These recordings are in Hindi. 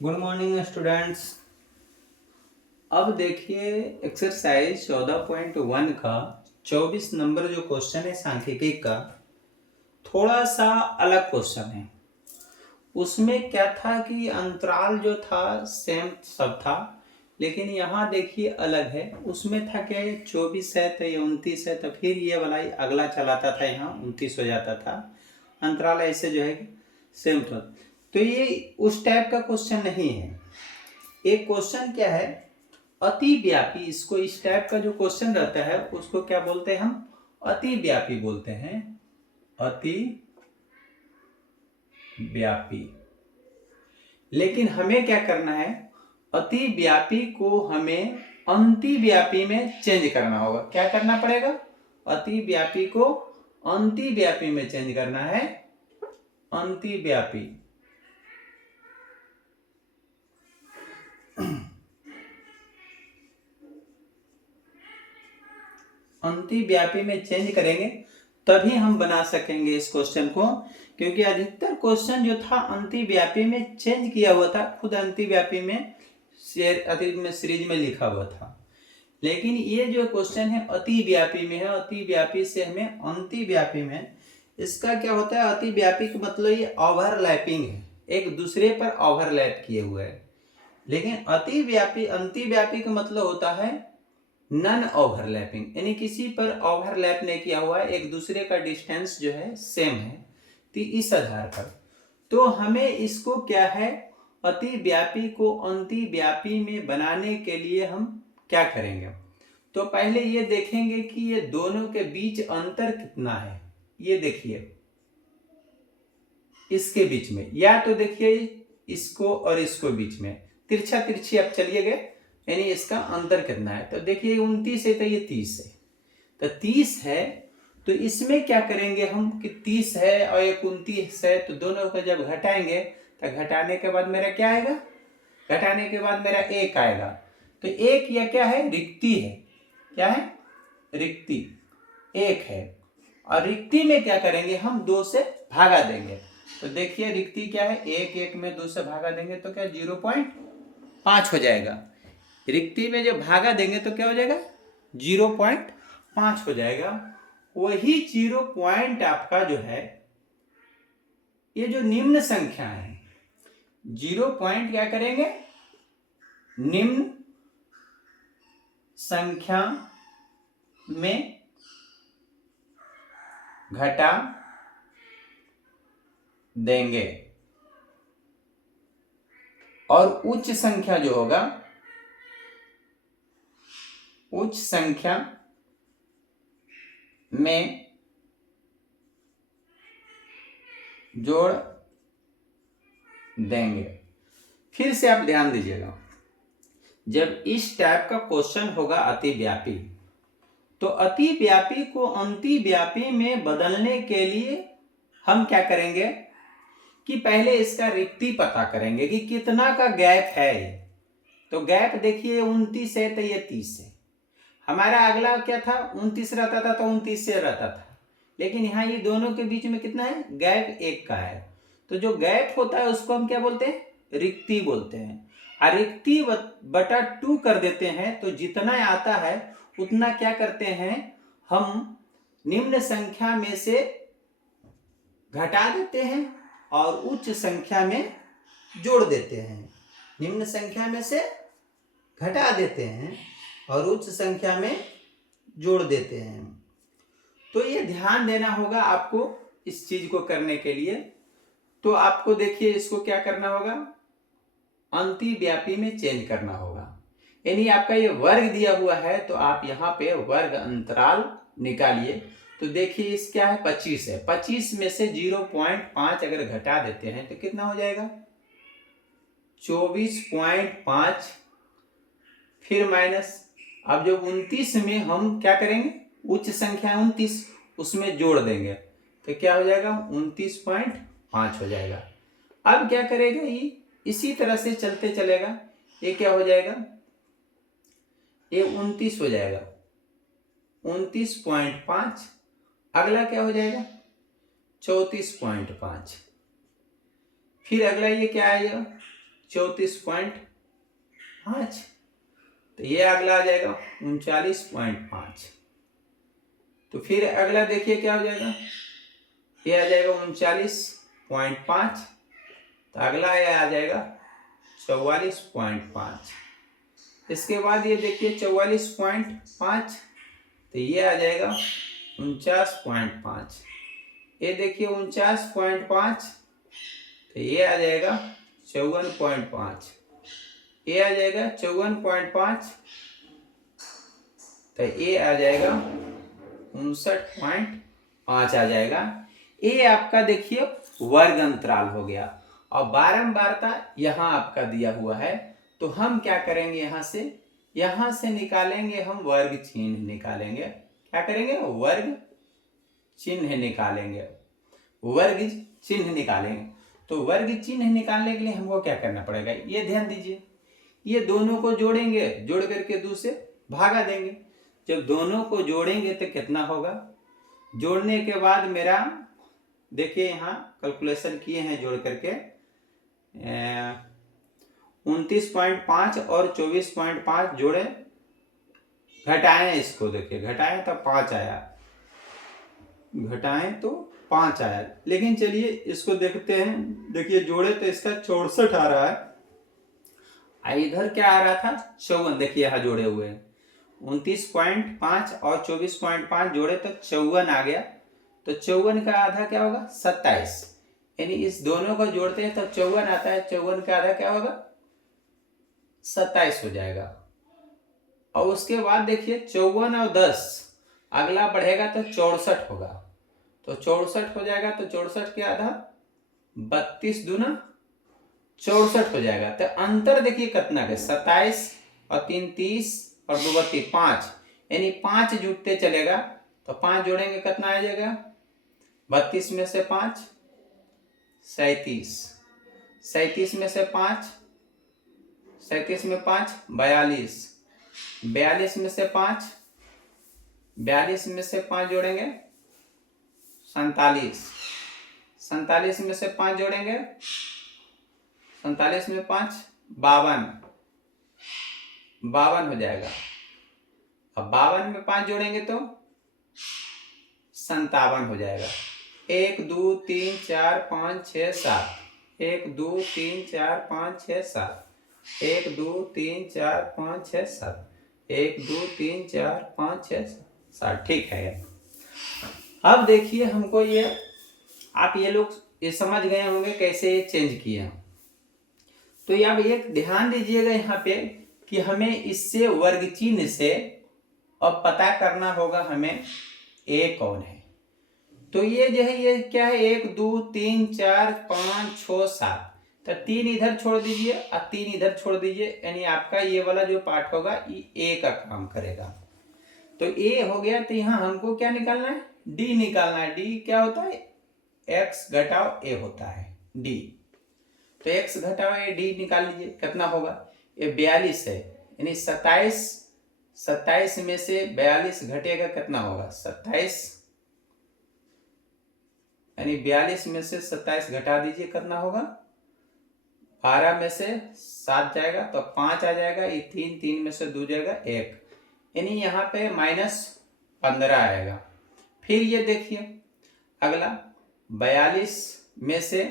Good morning students. अब देखिए एक्सरसाइज 14.1 का 24 नंबर जो क्वेश्चन है सांख्यिकी का, थोड़ा सा अलग क्वेश्चन है। उसमें क्या था कि अंतराल जो था सेम सब था, लेकिन यहाँ देखिए अलग है। उसमें था क्या, ये 24 है तो ये 29 है, तो फिर ये वाला ही अगला चलाता था, यहाँ 29 हो जाता था। अंतराल ऐसे जो है सेम था। तो ये उस टाइप का क्वेश्चन नहीं है। एक क्वेश्चन क्या है, अति व्यापी। इसको इस टाइप का जो क्वेश्चन रहता है उसको क्या बोलते हैं हम, अति व्यापी बोलते हैं। अति व्यापी। लेकिन हमें क्या करना है, अति व्यापी को हमें अंति व्यापी में चेंज करना होगा। क्या करना पड़ेगा, अति व्यापी को अंति व्यापी में चेंज करना है। अंति व्यापी अंति व्यापी में चेंज करेंगे तभी हम बना सकेंगे इस क्वेश्चन को, क्योंकि अधिकतर क्वेश्चन जो था अंति व्यापी में चेंज किया हुआ था, खुद अंति व्यापी में सीरीज में लिखा हुआ था। लेकिन ये जो क्वेश्चन है अति व्यापी में है, अति व्यापी से हमें अंति व्यापी में, इसका क्या होता है, अति व्यापी का मतलब ये ओवरलैपिंग है, एक दूसरे पर ओवरलैप किए हुए है। लेकिन अति व्यापी अंति व्यापी का मतलब होता है नन ओवरलैपिंग, यानी किसी पर ओवरलैप नहीं किया हुआ है, एक दूसरे का डिस्टेंस जो है सेम है। तो इस आधार पर तो हमें इसको क्या है, अति व्यापी को अंति व्यापी में बनाने के लिए हम क्या करेंगे, तो पहले ये देखेंगे कि ये दोनों के बीच अंतर कितना है। ये देखिए इसके बीच में, या तो देखिए इसको और इसको बीच में तिरछा तिरछी आप चलिए गए, यानी इसका अंतर कितना है। तो देखिए 29 है तो ये 30 है, तो 30 है तो इसमें क्या करेंगे हम कि 30 है और एक 29 है, तो दोनों को जब घटाएंगे तो घटाने के बाद मेरा क्या आएगा, घटाने के बाद मेरा एक आएगा। तो एक या क्या है, रिक्ति है। क्या है, रिक्ति एक है। और रिक्ति में क्या करेंगे, हम 2 से भागा देंगे। तो देखिए रिक्ति क्या है, एक एक में 2 से भागा देंगे तो क्या 0.5 हो जाएगा। रिक्ति में जब भागा देंगे तो क्या हो जाएगा, 0.5 हो जाएगा। वही 0 पॉइंट आपका जो है, ये जो निम्न संख्या है, 0 पॉइंट क्या करेंगे, निम्न संख्या में घटा देंगे, और उच्च संख्या जो होगा, उच्च संख्या में जोड़ देंगे। फिर से आप ध्यान दीजिएगा, जब इस टाइप का क्वेश्चन होगा अति व्यापी, तो अति व्यापी को अंति व्यापी में बदलने के लिए हम क्या करेंगे कि पहले इसका रिक्ति पता करेंगे कि कितना का गैप है। तो गैप देखिए 29 है तो ये 30 है। हमारा अगला क्या था, 29 रहता था तो 29 से रहता था, लेकिन यहाँ ये दोनों के बीच में कितना है, गैप एक का है। तो जो गैप होता है उसको हम क्या बोलते हैं, रिक्ति बोलते हैं। और रिक्ति बटा 2 कर देते हैं, तो जितना आता है उतना क्या करते हैं, हम निम्न संख्या में से घटा देते हैं और उच्च संख्या में जोड़ देते हैं। निम्न संख्या में से घटा देते हैं और उच्च संख्या में जोड़ देते हैं। तो ये ध्यान देना होगा आपको इस चीज को करने के लिए। तो आपको देखिए इसको क्या करना होगा, अंति व्यापी में चेंज करना होगा। यानी आपका ये वर्ग दिया हुआ है तो आप यहाँ पे वर्ग अंतराल निकालिए। तो देखिए इस क्या है, 25 है, 25 में से 0.5 अगर घटा देते हैं तो कितना हो जाएगा, 24.5, फिर माइनस। अब जो 29 में हम क्या करेंगे, उच्च संख्या 29, उसमें जोड़ देंगे तो क्या हो जाएगा, 29.5 हो जाएगा। अब क्या करेगा, ये इसी तरह से चलते चलेगा, ये क्या हो जाएगा, ये 29 हो जाएगा, 29.5। अगला क्या हो जाएगा, 34.5। फिर अगला ये क्या आएगा, 34.5। तो ये अगला आ जाएगा 39.5। तो फिर अगला देखिए क्या हो जाएगा, ये आ जाएगा 39.5। तो अगला ये आ जाएगा 44.5। इसके बाद ये देखिए 44.5, तो ये आ जाएगा 49.5। ये देखिए 49.5, तो ये आ जाएगा 54.5। ये आ जाएगा 54.5, तो ये आ जाएगा 59.5 आ जाएगा। ये आपका देखिए वर्ग अंतराल हो गया। और बारंबारता यहाँ आपका दिया हुआ है, तो हम क्या करेंगे, यहाँ से निकालेंगे, हम वर्ग चिन्ह निकालेंगे। क्या करेंगे, वर्ग चिन्ह निकालेंगे, वर्ग चिन्ह निकालेंगे। तो वर्ग चिन्ह निकालने के लिए हमको क्या करना पड़ेगा, ये ध्यान दीजिए, ये दोनों को जोड़ेंगे, जोड़ करके 2 से भागा देंगे। जब दोनों को जोड़ेंगे तो कितना होगा, जोड़ने के बाद मेरा देखिए यहाँ कैलकुलेशन किए हैं जोड़ करके 29.5 और 24.5 जोड़े, घटाएं इसको, देखिए घटाएं तो 5 आया, घटाएं तो 5 आया। लेकिन चलिए इसको देखते हैं, देखिए जोड़े तो इसका 64 आ रहा है, इधर क्या आ रहा था 54। देखिए यहाँ जोड़े हुए हैं 29.5 और 24.5 जोड़े तो 54 आ गया। तो 54 का आधा क्या होगा 27, यानी इस दोनों को जोड़ते हैं तो 54 आता है, 54 का आधा क्या होगा 27 हो जाएगा। और उसके बाद देखिए 54 और 10 अगला बढ़ेगा तो 64 होगा, तो 64 हो जाएगा। तो 64 के आधा 32 दूना 64 हो जाएगा। तो अंतर देखिए कितना है, 27 और 3 30 और 2 32 5, यानी 5 जुटते चलेगा। तो 5 जोड़ेंगे कितना आ जाएगा, 32 में से 5 37, 37 में से 5 37 में 5 42, 42 में से 5 42 में से 5 जोड़ेंगे 47, 47 में से 5 जोड़ेंगे 47 में 5 52, 52 हो जाएगा। अब 52 में 5 जोड़ेंगे तो 57 हो जाएगा। 1 2 3 4 5 6 7, 1 2 3 4 5 6 7, 1 2 3 4 5 6 7, 1 2 3 4 5 6 7, ठीक है। अब देखिए हमको ये, आप ये लोग ये समझ गए होंगे कैसे ये चेंज किया। तो अब एक ध्यान दीजिएगा यहाँ पे कि हमें इससे वर्ग चिन्ह से अब पता करना होगा हमें ए कौन है। तो ये जो है ये क्या है, 1 2 3 4 5 6 7, तो 3 इधर छोड़ दीजिए और 3 इधर छोड़ दीजिए, यानी आपका ये वाला जो पार्ट होगा ये ए का काम करेगा। तो ए हो गया। तो यहाँ हमको क्या निकालना है, डी निकालना है। डी क्या होता है, एक्स घटाओ ए होता है डी। तो एक्स घटाओ ए डी निकाल लीजिए, कितना होगा, ये 42 है, यानी 27 में से 42 घटेगा कितना होगा 27, यानी 42 में से 27 घटा दीजिए कितना होगा 12 में से 7 जाएगा तो 5 आ जाएगा, ये 3 में से 2 जाएगा 1, यानी यहाँ पे -15 आएगा। फिर ये देखिए अगला 42 में से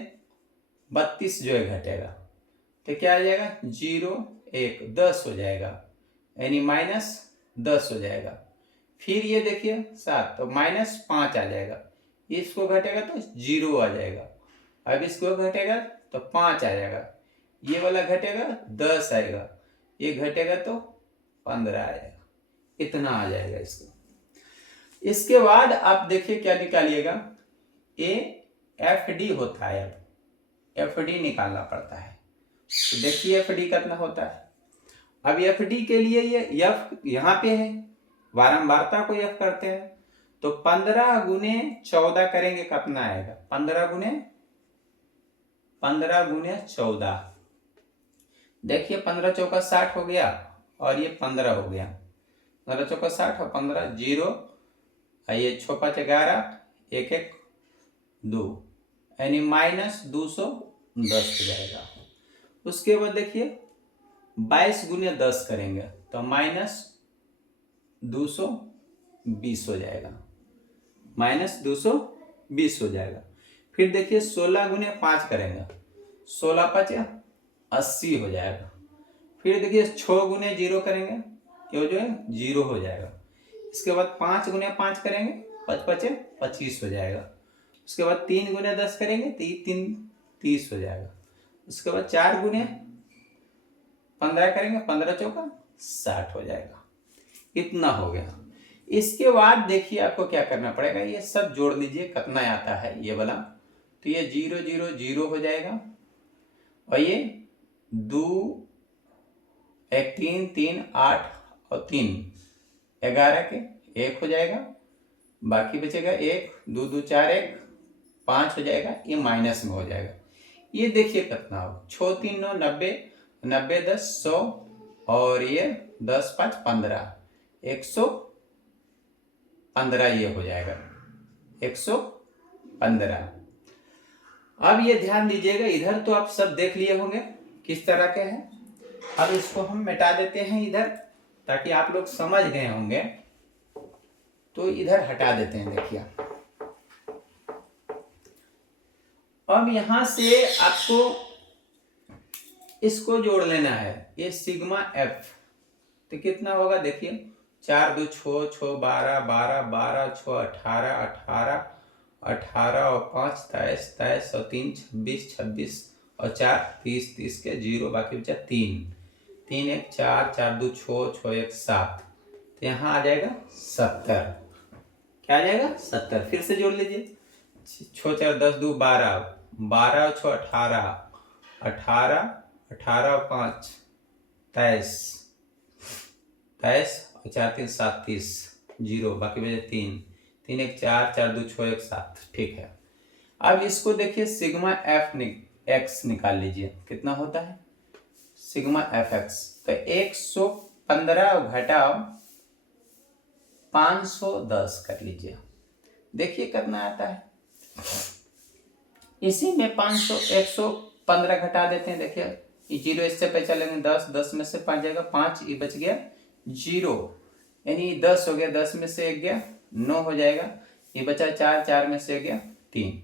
32 जो है घटेगा तो क्या आ जाएगा 0 1 10 हो जाएगा, यानी -10 हो जाएगा। फिर ये देखिए 7 तो -5 आ जाएगा, इसको घटेगा तो 0 आ जाएगा। अब इसको घटेगा तो 5 आ जाएगा, ये वाला घटेगा 10 आएगा, ये घटेगा तो 15 आएगा, इतना आ जाएगा इसको। इसके बाद आप देखिए क्या निकालिएगा, ए एफ डी होता है। अब एफ डी निकालना पड़ता है। तो देखिए एफ डी कितना होता है। अब एफ डी के लिए ये एफ यहाँ पे है, बारंबारता को एफ करते हैं। तो 15 गुने 14 करेंगे कितना आएगा, 15 गुने 14, देखिए 15 चौका 60 हो गया और ये 15 हो गया, 15 चौका 60 और 15 0, ये 6 5 11, 1 1 2, यानी -210 हो जाएगा। उसके बाद देखिए 22 गुने 10 करेंगे तो -220 हो जाएगा, -220 हो जाएगा। फिर देखिए 16 गुने 5 करेंगे, 16 5 80 हो जाएगा। फिर देखिए 6 गुने 0 करेंगे, ये जो है 0 हो जाएगा। इसके बाद 5 गुने 5 करेंगे, 5 5 25 हो जाएगा। उसके बाद 3 गुने 10 करेंगे, 3 30 हो जाएगा। उसके बाद 4 गुने 15 करेंगे, 15 चौका 60 हो जाएगा। इतना हो गया। इसके बाद देखिए आपको क्या करना पड़ेगा, ये सब जोड़ लीजिए कितना आता है ये वाला। तो ये 0 0 0 हो जाएगा, और ये 2 1 3 3 8 और 3 11 के 1 हो जाएगा। बाकी बचेगा 1 2 2 4 1 5 हो जाएगा, ये माइनस में हो जाएगा। ये देखिए कितना हो, 6 3 9 90 90 10 100 और ये 10 5 15 115 ये हो जाएगा 115। अब ये ध्यान दीजिएगा, इधर तो आप सब देख लिए होंगे किस तरह के हैं। अब इसको हम मिटा देते हैं इधर, ताकि आप लोग समझ गए होंगे। तो इधर हटा देते हैं। देखिए अब यहां से आपको इसको जोड़ लेना है, ये सिग्मा एफ। तो कितना होगा देखिए, 4 2 6 6 12 12 12 6 18 18 18 और 5 23 23 और 3 26 26 और 4 30 30 के 0, बाकी बचा 3 3 1 4 4 2 6 6 1 7। तो यहाँ आ जाएगा 70। क्या आ जाएगा 70। फिर से जोड़ लीजिए, 6 4 10 2 12 12 और 6 18 18 18 और 5 23 23 और 4 3 7 30 0, बाकी बचे 3 3 1 4 4 2 6 1 7। ठीक है। अब इसको देखिए सिग्मा एफ एक्स निकाल लीजिए, कितना होता है सिग्मा एफ एक्स। तो 115 घटाओ 510 कर लीजिए, देखिए कितना आता है। इसी में 500 115 घटा देते हैं। देखिए ये 0 इससे पे चलेंगे 10 10 में से 5 जाएगा 5, ये बच गया 0, यानी 10 हो गया, 10 में से 1 गया 9 हो जाएगा, ये बचा 4 4 में से 1 गया 3,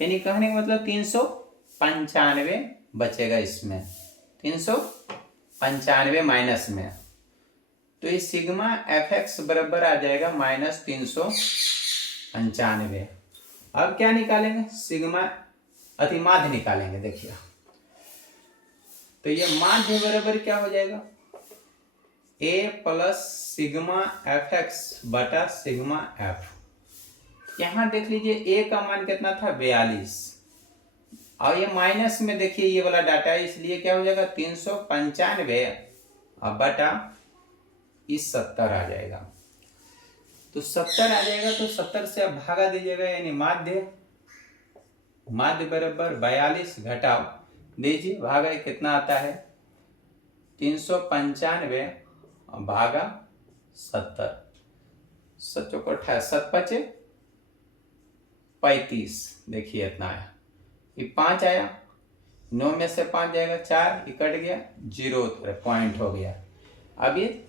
यानी कहने का मतलब 395 बचेगा इसमें, 395 माइनस में। तो ये सिग्मा एफ एक्स बराबर आ जाएगा -395। अब क्या निकालेंगे, सिग्मा अतिमाध्य निकालेंगे। देखिए तो ये माध्य बराबर क्या हो जाएगा, a plus sigma F x बटा सिग्मा एफ। यहां देख लीजिए a का मान कितना था 42, और ये माइनस में देखिए ये वाला डाटा है, इसलिए क्या हो जाएगा 395 बटा इस 70 आ जाएगा। तो 70 आ जाएगा, तो 70 से आप भागा दीजिएगा, यानी माध्य बराबर 42 घटाओ दीजिए, भागा कितना आता है 395 भागा 70, 7 चौको 28 7 5 35, देखिए इतना आया। ये 5 आया, 9 में से 5 जाएगा 4, ये कट गया 0 पॉइंट हो गया। अब ये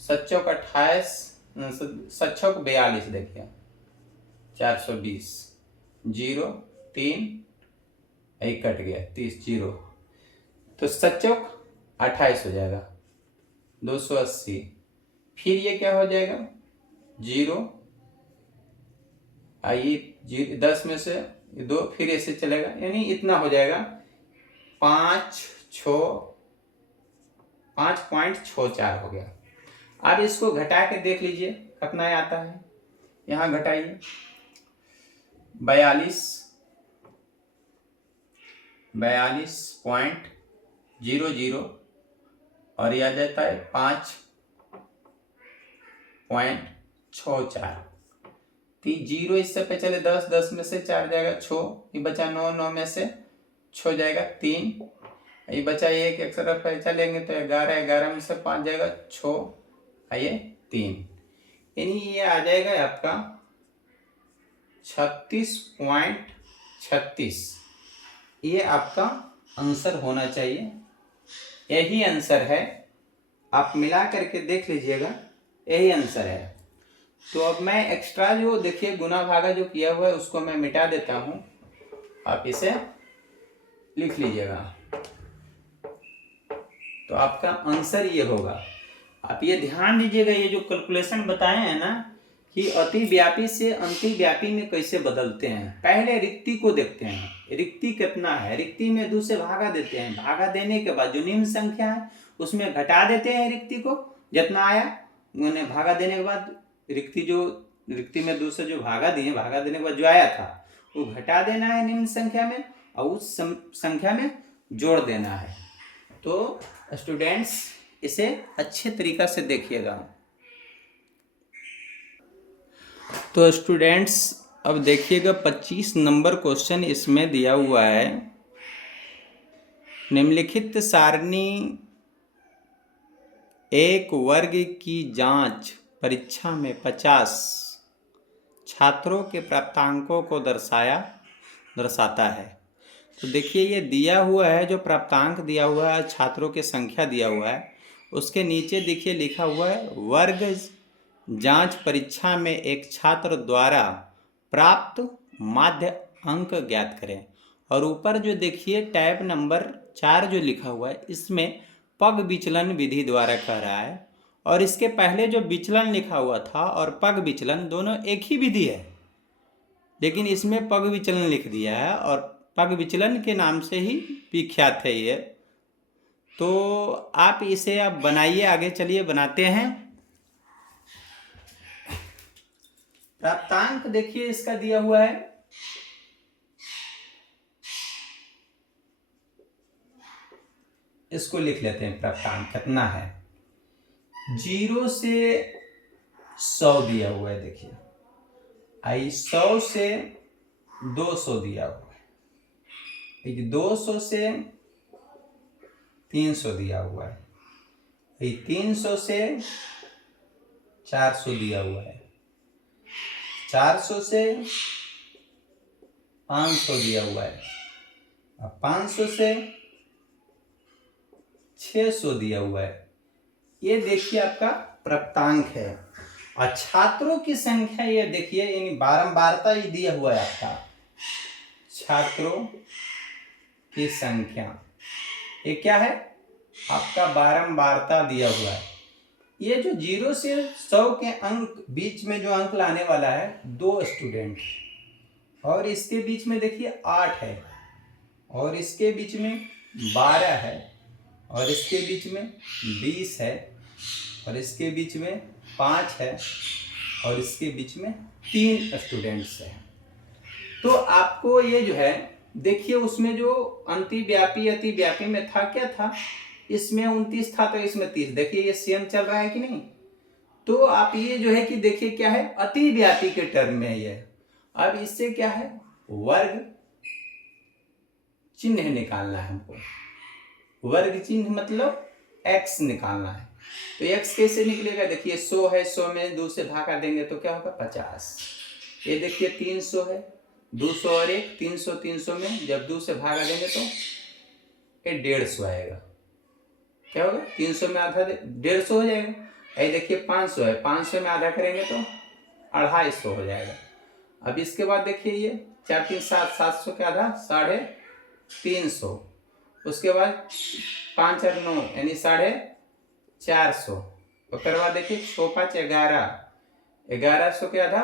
7 चौक 28 7 चौक 42, देखिए 420 0 3 एक कट गया 30 0, तो 7 चौक 28 हो जाएगा 280। फिर ये क्या हो जाएगा 0, आइए 10 में से 2, फिर ऐसे चलेगा, यानी इतना हो जाएगा 5.64 हो गया। अब इसको घटा के देख लीजिए कितना आता है, यहाँ घटाइए 42.00 और यह आ जाता है 5.64। 0 इससे पे चले 10 10 में से 4 जाएगा 6, ये बचा 9 9 में से 6 जाएगा 3, ये बचा 1 एक तरफ चलेंगे तो 11 11 में से 5 जाएगा 6, ये 3, यानी ये आ जाएगा आपका 36.36। ये आपका आंसर होना चाहिए। यही आंसर है, आप मिला करके देख लीजिएगा, यही आंसर है। तो अब मैं एक्स्ट्रा जो देखिए गुना भागा जो किया हुआ है उसको मैं मिटा देता हूँ, आप इसे लिख लीजिएगा। तो आपका आंसर ये होगा। आप ये ध्यान दीजिएगा, ये जो कैलकुलेशन बताए हैं ना कि अतिव्यापी से अंतिव्यापी में कैसे बदलते हैं। पहले रिक्ति को देखते हैं, रिक्ति कितना है, रिक्ति में 2 से भागा देते हैं, भागा देने के बाद जो निम्न संख्या है उसमें घटा देते हैं रिक्ति को, जितना आया उन्हें भागा देने के बाद रिक्ति में 2 से जो भागा दिए, भागा देने के बाद जो आया था वो घटा देना है निम्न संख्या में और उस संख्या में जोड़ देना है। तो स्टूडेंट्स इसे अच्छे तरीका से देखिएगा। तो स्टूडेंट्स अब देखिएगा 25 नंबर क्वेश्चन इसमें दिया हुआ है। निम्नलिखित सारणी एक वर्ग की जांच परीक्षा में 50 छात्रों के प्राप्तांकों को दर्शाता है। तो देखिए ये दिया हुआ है, जो प्राप्तांक दिया हुआ है, छात्रों की संख्या दिया हुआ है, उसके नीचे देखिए लिखा हुआ है वर्ग जांच परीक्षा में एक छात्र द्वारा प्राप्त माध्य अंक ज्ञात करें। और ऊपर जो देखिए टैब नंबर 4 जो लिखा हुआ है इसमें पग विचलन विधि द्वारा कह रहा है, और इसके पहले जो विचलन लिखा हुआ था और पग विचलन दोनों एक ही विधि है, लेकिन इसमें पग विचलन लिख दिया है और पग विचलन के नाम से ही विख्यात है ये। तो आप इसे आप बनाइए, आगे चलिए बनाते हैं। प्राप्तांक देखिए इसका दिया हुआ है, इसको लिख लेते हैं। प्राप्तांक कितना है, 0 से 100 दिया हुआ है। देखिए 100 से 200 दिया हुआ है, 200 से 300 दिया हुआ है, 300 से 400 दिया हुआ है, 400 से 500 दिया हुआ है, 500 से 600 दिया हुआ है। ये देखिए आपका प्राप्तांक है। और छात्रों की संख्या ये देखिए, यानी बारंबारता ये दिया हुआ है आपका, छात्रों की संख्या ये क्या है आपका, बारंबारता दिया हुआ है। ये जो 0 से 100 के अंक बीच में जो अंक लाने वाला है 2 स्टूडेंट, और इसके बीच में देखिए 8 है, और इसके बीच में 12 है, और इसके बीच में 20 है, और इसके बीच में 5 है, और इसके बीच में 3 स्टूडेंट्स हैं। तो आपको ये जो है देखिए, उसमें जो अंतिव्यापी अतिव्यापी में था क्या था, इसमें 29 था तो इसमें 30। देखिए ये सेम चल रहा है कि नहीं। तो आप ये जो है कि देखिए क्या है, अतिव्यापी के टर्म में है ये। अब इससे क्या है, वर्ग चिन्ह निकालना है हमको। वर्ग चिन्ह मतलब x निकालना है। तो x कैसे निकलेगा, देखिए 100 है, 100 में 2 से भागा देंगे तो क्या होगा 50। ये देखिए 300 है, 200 और 1, 300, 300 में जब 2 से भागा देंगे तो ये 150 आएगा। क्या होगा, 300 में आधा 150 हो जाएगा। ये देखिए 500 है, 500 में आधा करेंगे तो 250 हो जाएगा। अब इसके बाद देखिए ये 4 3 7, 700 के आधा 350। उसके बाद 5 और 9 यानी 450। उसके बाद देखिए 6 5 11, 1100 के आधा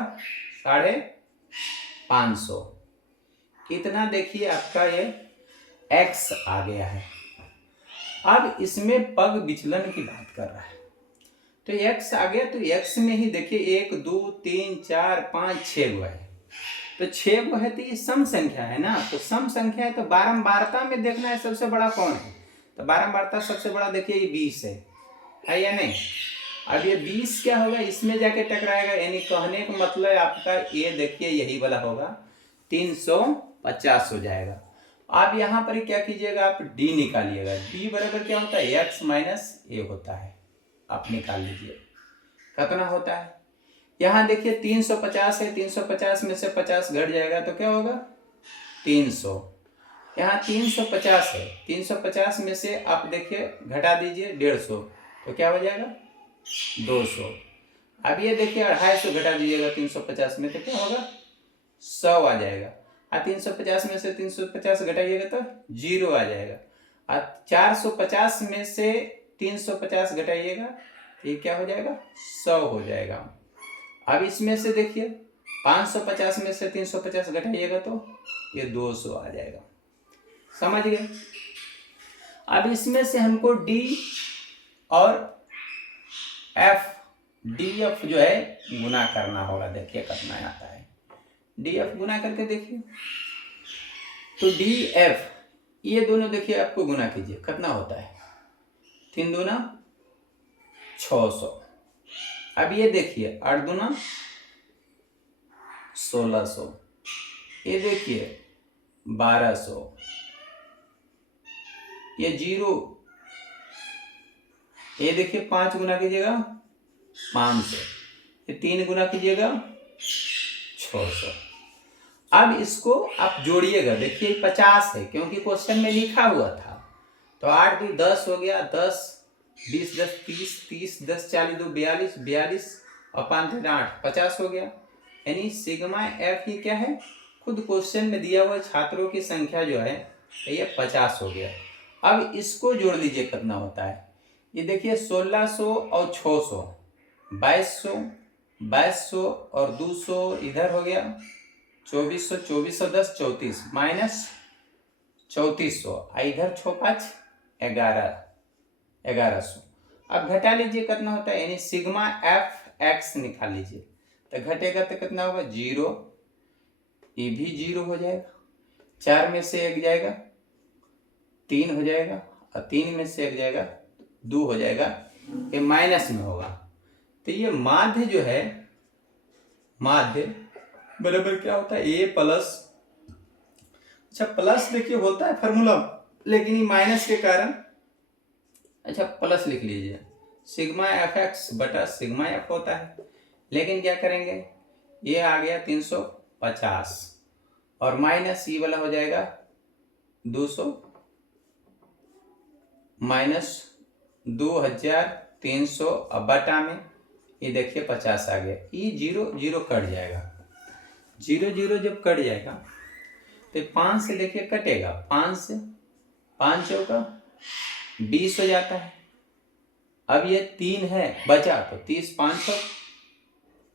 550। कितना देखिए आपका ये x आ गया है। अब इसमें पग विचलन की बात कर रहा है, तो x आ गया। तो x में ही देखिए 1 2 3 4 5 6 गो है, तो 6 गो है, तो ये सम संख्या है ना। तो सम संख्या है तो बारंबारता में देखना है सबसे बड़ा कौन है। तो बारंबारता सबसे बड़ा देखिए ये 20 है या नहीं। अब ये 20 क्या होगा, इसमें जाके टकराएगा, यानी कहने का मतलब आपका ये देखिए यही वाला होगा, 350 हो जाएगा। आप यहाँ पर क्या कीजिएगा, आप d निकालिएगा। d बराबर क्या होता है, x माइनस a होता है। आप निकाल लीजिए कितना होता है। यहाँ देखिए 350 है, 350 में से 50 घट जाएगा तो क्या होगा 300। यहाँ 350 है, 350 में से आप देखिए घटा दीजिए 150, तो क्या हो जाएगा 200। अब ये देखिए 250 घटा दीजिएगा 350 में तो क्या होगा 100 आ जाएगा। 350 में से 350 घटाइएगा तो 0 आ जाएगा। 450 में से 350 घटाइएगा तो ये क्या हो जाएगा 100 हो जाएगा। अब इसमें से देखिए 550 में से 350 घटाइएगा तो ये 200 आ जाएगा। समझ गए। अब इसमें से हमको डी और एफ, डी एफ जो है गुना करना होगा। देखिए कितना आता है, डी एफ गुना करके देखिए। तो डी एफ ये दोनों देखिए आपको गुना कीजिए कितना होता है 3 दूना 600। अब ये देखिए 8 दूना 1600, ये देखिए 1200, ये 0, ये देखिए 5 गुना कीजिएगा 500, ये 3 गुना कीजिएगा 600। अब इसको आप जोड़िएगा। देखिए 50 है क्योंकि क्वेश्चन में लिखा हुआ था। तो 8 2 10 हो गया, 10 20 10 30 30 10 40 2 42 42 और 5 3 8 50 हो गया। यानी सिग्मा एफ ये क्या है, खुद क्वेश्चन में दिया हुआ छात्रों की संख्या जो है ये 50 हो गया। अब इसको जोड़ लीजिए कितना होता है। ये देखिए 1600 और 600 2200, 2200 और 200 इधर हो गया 2400, 2410 34 माइनस 3400, इधर 6 5 1100। अब घटा लीजिए कितना होता है, यानी सिग्मा एफ एक्स निकाल लीजिए। तो घटेगा तो कितना होगा 0, ये भी 0 हो जाएगा। 4 में से 1 जाएगा 3 हो जाएगा, और 3 में से 1 जाएगा 2 हो जाएगा, ये माइनस में होगा। तो ये माध्य जो है, माध्य बराबर क्या होता है ए प्लस, अच्छा प्लस देखिए होता है फॉर्मूला, लेकिन ये माइनस के कारण अच्छा प्लस लिख लीजिए, सिग्मा एफ एक्स बटा सिग्मा एफ होता है। लेकिन क्या करेंगे, ये आ गया 350 और माइनस ई वाला हो जाएगा 200 माइनस 2300 और बटा में ये देखिए 50 आ गया। ये 0 0 कट जाएगा, 0 0 जब कट जाएगा तो 5 से देखिए कटेगा, 5 से 5 चौका 20 हो जाता है। अब ये 3 है बचा तो 30 5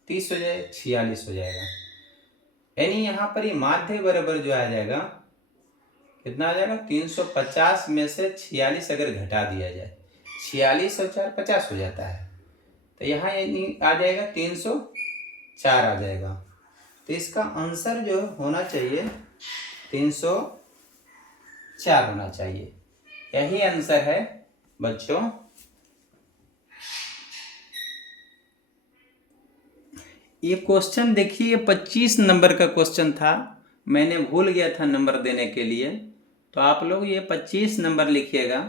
30 हो जाए 46 हो जाएगा। यानी यहाँ पर ये माध्य बराबर जो आ जाएगा कितना आ जाएगा 350 में से 46 अगर घटा दिया जाए, 46 और 4 50 हो जाता है। तो यहाँ आ जाएगा 304 आ जाएगा। तो इसका आंसर जो होना चाहिए 304 होना चाहिए। यही आंसर है बच्चों। ये क्वेश्चन देखिए 25 नंबर का क्वेश्चन था, मैंने भूल गया था नंबर देने के लिए, तो आप लोग ये 25 नंबर लिखिएगा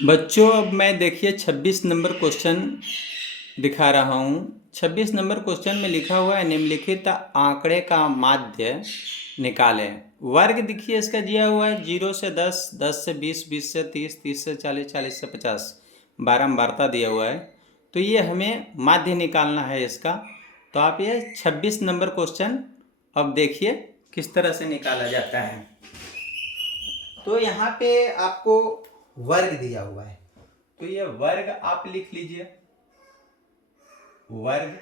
बच्चों। अब मैं देखिए 26 नंबर क्वेश्चन दिखा रहा हूँ। 26 नंबर क्वेश्चन में लिखा हुआ है निम्नलिखित आंकड़े का माध्य निकालें। वर्ग देखिए इसका दिया हुआ है 0 से 10, 10 से 20, 20 से 30, 30 से 40, 40 से 50, बारंबारता दिया हुआ है। तो ये हमें माध्य निकालना है इसका। तो आप ये 26 नंबर क्वेश्चन अब देखिए किस तरह से निकाला जाता है। तो यहाँ पे आपको वर्ग दिया हुआ है, तो ये वर्ग आप लिख लीजिए। वर्ग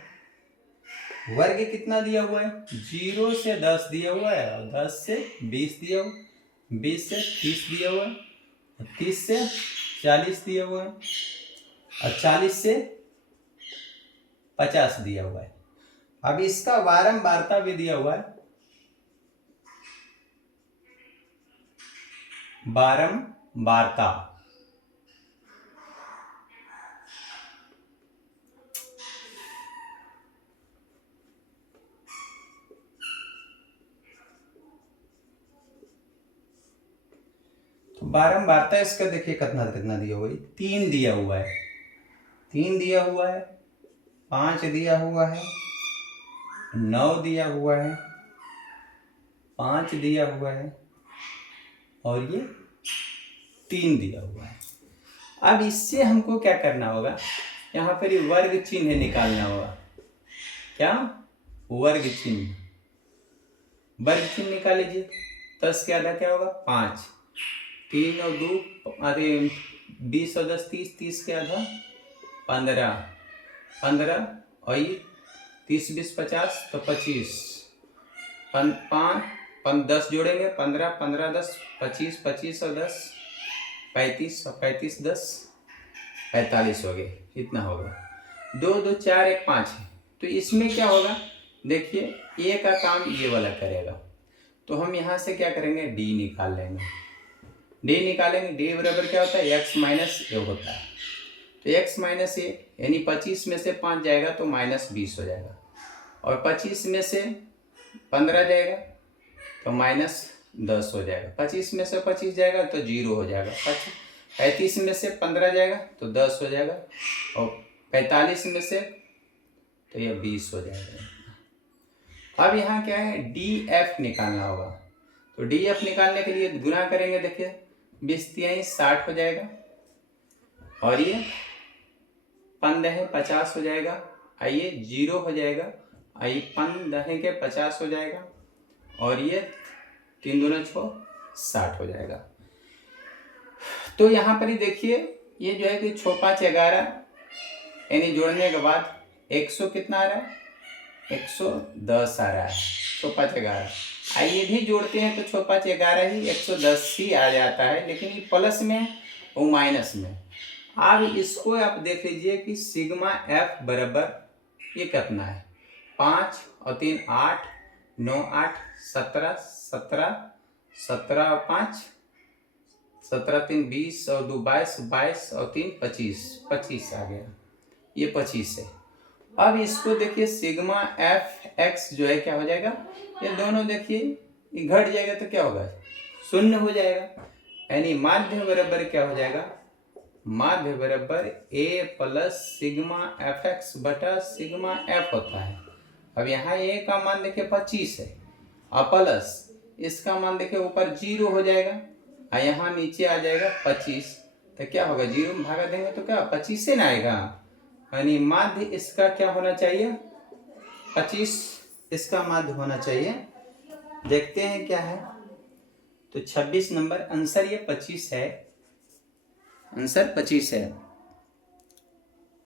वर्ग कितना दिया हुआ है, 0 से 10 दिया हुआ है, और 10 से 20 दिया हुआ, 20 से 30 दिया हुआ है, 30 से 40 दिया हुआ है, और 40 से 50 दिया हुआ है। अब इसका बारंबारता भी दिया हुआ है, बारंबारता। तो बारंबारता इसका देखिए कितना कितना दिया हुआ है, 3 दिया हुआ है, 3 दिया हुआ है, 5 दिया हुआ है, 9 दिया हुआ है, 5 दिया हुआ है और ये 3 दिया हुआ है। अब इससे हमको क्या करना होगा, यहाँ पर ये वर्ग चिन्ह निकालना होगा। क्या? वर्ग चिन्ह। वर्ग चिन्ह निकाल लीजिए। 10 के आधा क्या होगा? 5। 3 और 2 अरे 20 और 10 30, 30 के आधा 15, 15 और ये 30 20 50 तो 25, 5 10 जोड़ेंगे 15 15 10 25, 25 और 10 35 और 35 10 45 हो गए। इतना होगा। 2 2 4 1 5 है। तो इसमें क्या होगा, देखिए ए का काम ये वाला करेगा। तो हम यहाँ से क्या करेंगे, डी निकाल लेंगे। डी निकालेंगे, डी बराबर क्या होता है, एक्स माइनस ए होता है। तो एक्स माइनस ए यानी 25 में से 5 जाएगा तो -20 हो जाएगा, और 25 में से 15 जाएगा तो -10 हो जाएगा। 25 में से 25 जाएगा तो 0 हो जाएगा। 35 में से 15 जाएगा तो 10 हो जाएगा, और 45 में से तो यह 20 हो जाएगा। अब यहाँ क्या है, डी एफ निकालना होगा। तो डी एफ निकालने के लिए गुना करेंगे। देखिए 20 तिहाई 60 हो जाएगा, और ये 15 50 हो जाएगा। आइए 0 हो जाएगा। आइए 15 के 50 हो जाएगा, और ये 3 दूना 6 60 हो जाएगा। तो यहाँ पर ही देखिए ये जो है कि 6 5 11 यानी जोड़ने के बाद 100 कितना आ रहा है, 110 आ रहा है। 6 5 11 आइए भी जोड़ते हैं तो 6 5 11 ही 110 ही आ जाता है, लेकिन ये प्लस में और माइनस में। अब इसको आप देख लीजिए कि सिग्मा एफ बराबर ये कितना है, 5 और 3 8 9 8 17 17 17 और 5 17 3 20 और 2 22 22 और 3 25 25 आ गया। ये 25 है। अब इसको देखिए सिग्मा एफ एक्स जो है क्या हो जाएगा, ये दोनों देखिए ये घट जाएगा तो क्या होगा, 0 हो जाएगा। यानी माध्य बराबर क्या हो जाएगा, माध्य बराबर ए प्लस सिग्मा एफ एक्स बटा सिग्मा एफ होता है। अब यहाँ ए का मान देखिए 25 है, और प्लस इसका मान देखिए ऊपर 0 हो जाएगा, और यहाँ नीचे आ जाएगा 25। तो क्या होगा, 0 में भागा देंगे तो क्या 25 से ना आएगा। यानी माध्य इसका क्या होना चाहिए, 25 इसका माध्य होना चाहिए। देखते हैं क्या है। तो 26 नंबर आंसर ये 25 है, आंसर 25 है।